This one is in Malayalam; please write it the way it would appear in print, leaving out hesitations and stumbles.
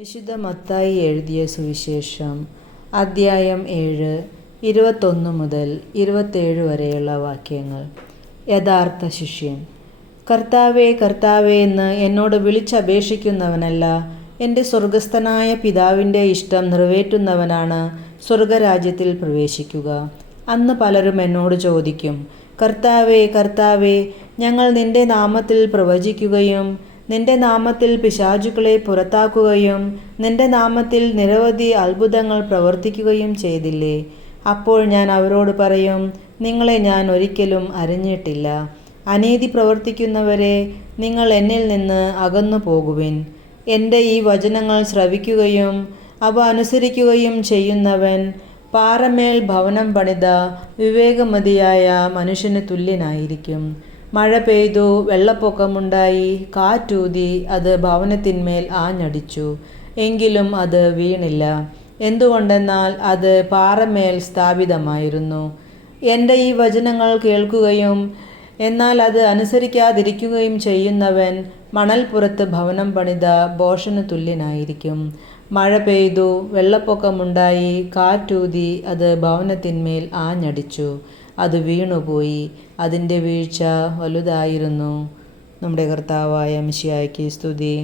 വിശുദ്ധ മത്തായി എഴുതിയ സുവിശേഷം അദ്ധ്യായം 7 21 മുതൽ 27 വരെയുള്ള വാക്യങ്ങൾ. യഥാർത്ഥ ശിഷ്യൻ. കർത്താവേ, കർത്താവേ എന്ന് എന്നോട് വിളിച്ചപേക്ഷിക്കുന്നവനല്ല, എൻ്റെ സ്വർഗസ്ഥനായ പിതാവിൻ്റെ ഇഷ്ടം നിറവേറ്റുന്നവനാണ് സ്വർഗരാജ്യത്തിൽ പ്രവേശിക്കുക. അന്ന് പലരും എന്നോട് ചോദിക്കും, കർത്താവേ, കർത്താവേ, ഞങ്ങൾ നിൻ്റെ നാമത്തിൽ പ്രവചിക്കുകയും നിന്റെ നാമത്തിൽ പിശാചുക്കളെ പുറത്താക്കുകയും നിന്റെ നാമത്തിൽ നിരവധി അത്ഭുതങ്ങൾ പ്രവർത്തിക്കുകയും ചെയ്തില്ലേ? അപ്പോൾ ഞാൻ അവരോട് പറയും, നിങ്ങളെ ഞാൻ ഒരിക്കലും അറിഞ്ഞിട്ടില്ല. അനീതി പ്രവർത്തിക്കുന്നവരെ, നിങ്ങൾ എന്നിൽ നിന്ന് അകന്നു പോകുവിൻ. എൻ്റെ ഈ വചനങ്ങൾ ശ്രവിക്കുകയും അവ അനുസരിക്കുകയും ചെയ്യുന്നവൻ പാറമേൽ ഭവനം പണിത വിവേകമതിയായ മനുഷ്യന് തുല്യനായിരിക്കും. മഴ പെയ്തു, വെള്ളപ്പൊക്കമുണ്ടായി, കാറ്റൂതി, അത് ഭവനത്തിന്മേൽ ആഞ്ഞടിച്ചു, എങ്കിലും അത് വീണില്ല. എന്തുകൊണ്ടെന്നാൽ അത് പാറമേൽ സ്ഥാപിതമായിരുന്നു. എൻ്റെ ഈ വചനങ്ങൾ കേൾക്കുകയും എന്നാൽ അത് അനുസരിക്കാതിരിക്കുകയും ചെയ്യുന്നവൻ മണൽപ്പുറത്ത് ഭവനം പണിത ഭോഷന് തുല്യനായിരിക്കും. മഴ പെയ്തു, വെള്ളപ്പൊക്കമുണ്ടായി, കാറ്റൂതി, അത് ഭവനത്തിന്മേൽ ആഞ്ഞടിച്ചു, അത് വീണുപോയി. അതിൻ്റെ വീഴ്ച വലുതായിരുന്നു. നമ്മുടെ കർത്താവായ മിശിഹായ്ക്ക് സ്തുതി.